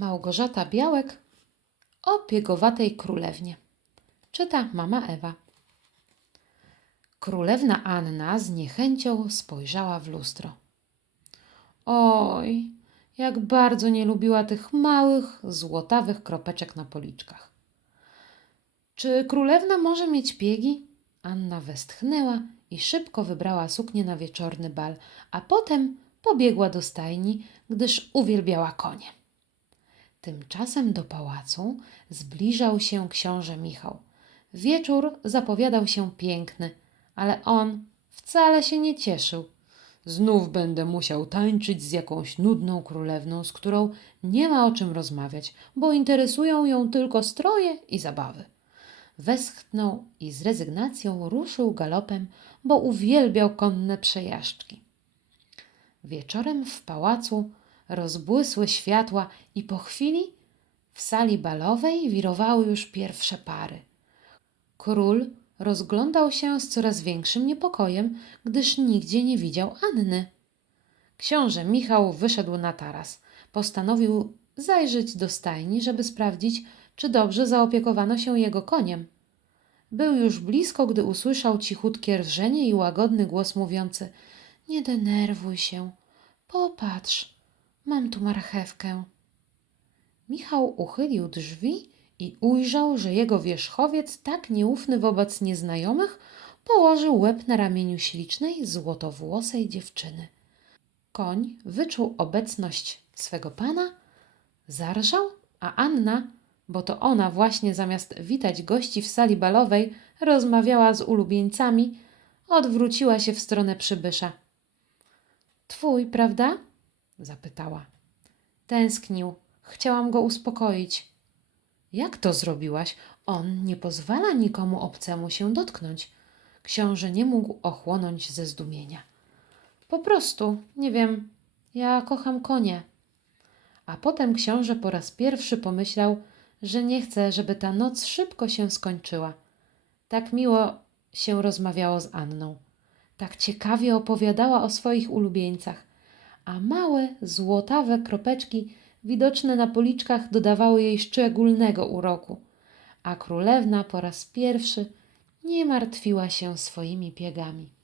Małgorzata Białek o piegowatej królewnie. Czyta mama Ewa. Królewna Anna z niechęcią spojrzała w lustro. Oj, jak bardzo nie lubiła tych małych, złotawych kropeczek na policzkach. Czy królewna może mieć piegi? Anna westchnęła i szybko wybrała suknię na wieczorny bal, a potem pobiegła do stajni, gdyż uwielbiała konie. Tymczasem do pałacu zbliżał się książę Michał. Wieczór zapowiadał się piękny, ale on wcale się nie cieszył. Znów będę musiał tańczyć z jakąś nudną królewną, z którą nie ma o czym rozmawiać, bo interesują ją tylko stroje i zabawy. Westchnął i z rezygnacją ruszył galopem, bo uwielbiał konne przejażdżki. Wieczorem w pałacu rozbłysły światła i po chwili w sali balowej wirowały już pierwsze pary. Król rozglądał się z coraz większym niepokojem, gdyż nigdzie nie widział Anny. Książę Michał wyszedł na taras. Postanowił zajrzeć do stajni, żeby sprawdzić, czy dobrze zaopiekowano się jego koniem. Był już blisko, gdy usłyszał cichutkie rżenie i łagodny głos mówiący: Nie denerwuj się, popatrz, mam tu marchewkę. Michał uchylił drzwi i ujrzał, że jego wierzchowiec, tak nieufny wobec nieznajomych, położył łeb na ramieniu ślicznej, złotowłosej dziewczyny. Koń wyczuł obecność swego pana, zarżał, a Anna, bo to ona właśnie zamiast witać gości w sali balowej, rozmawiała z ulubieńcami, odwróciła się w stronę przybysza. Twój, prawda? Zapytała. Tęsknił. Chciałam go uspokoić. Jak to zrobiłaś? On nie pozwala nikomu obcemu się dotknąć. Książę nie mógł ochłonąć ze zdumienia. Po prostu, nie wiem, ja kocham konie. A potem książę po raz pierwszy pomyślał, że nie chce, żeby ta noc szybko się skończyła. Tak miło się rozmawiało z Anną. Tak ciekawie opowiadała o swoich ulubieńcach, a małe, złotawe kropeczki widoczne na policzkach dodawały jej szczególnego uroku, a królewna po raz pierwszy nie martwiła się swoimi piegami.